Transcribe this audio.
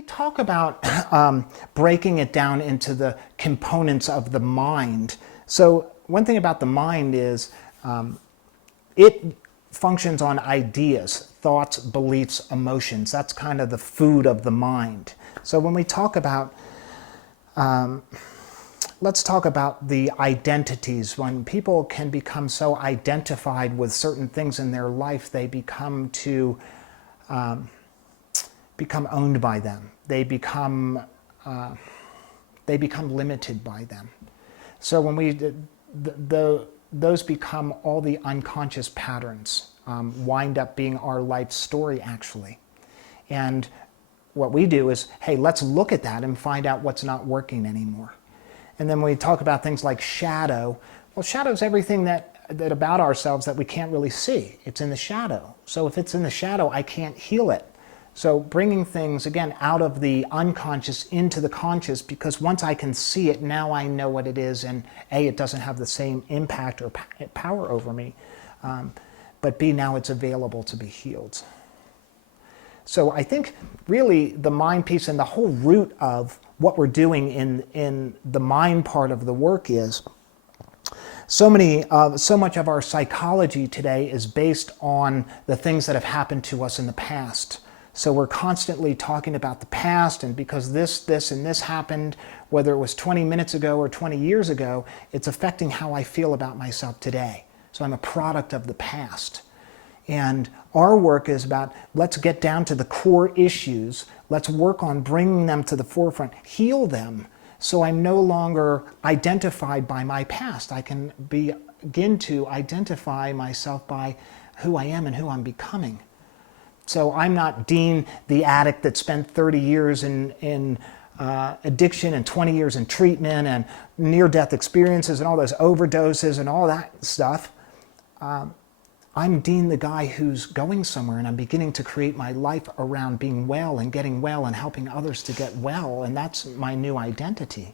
we talk about breaking it down into the components of the mind, so one thing about the mind is it functions on ideas, thoughts, beliefs, emotions. That's kind of the food of the mind. So when we talk about, let's talk about the identities. When people can become so identified with certain things in their life, they become owned by them. They become limited by them. So when those become all the unconscious patterns, wind up being our life story actually. And what we do is, hey, let's look at that and find out what's not working anymore. And then when we talk about things like shadow, well, shadow is everything that about ourselves that we can't really see. It's in the shadow. So if it's in the shadow, I can't heal it. So bringing things, again, out of the unconscious into the conscious, because once I can see it, now I know what it is, and A, it doesn't have the same impact or power over me, but B, now it's available to be healed. So I think really the mind piece and the whole root of what we're doing in the mind part of the work is so much of our psychology today is based on the things that have happened to us in the past. So we're constantly talking about the past, and because this, and this happened, whether it was 20 minutes ago or 20 years ago, it's affecting how I feel about myself today. So I'm a product of the past. And our work is about, let's get down to the core issues. Let's work on bringing them to the forefront, heal them, so I'm no longer identified by my past. I can begin to identify myself by who I am and who I'm becoming. So I'm not Dean, the addict that spent 30 years in addiction and 20 years in treatment and near-death experiences and all those overdoses and all that stuff. I'm Dean, the guy who's going somewhere, and I'm beginning to create my life around being well and getting well and helping others to get well, and that's my new identity.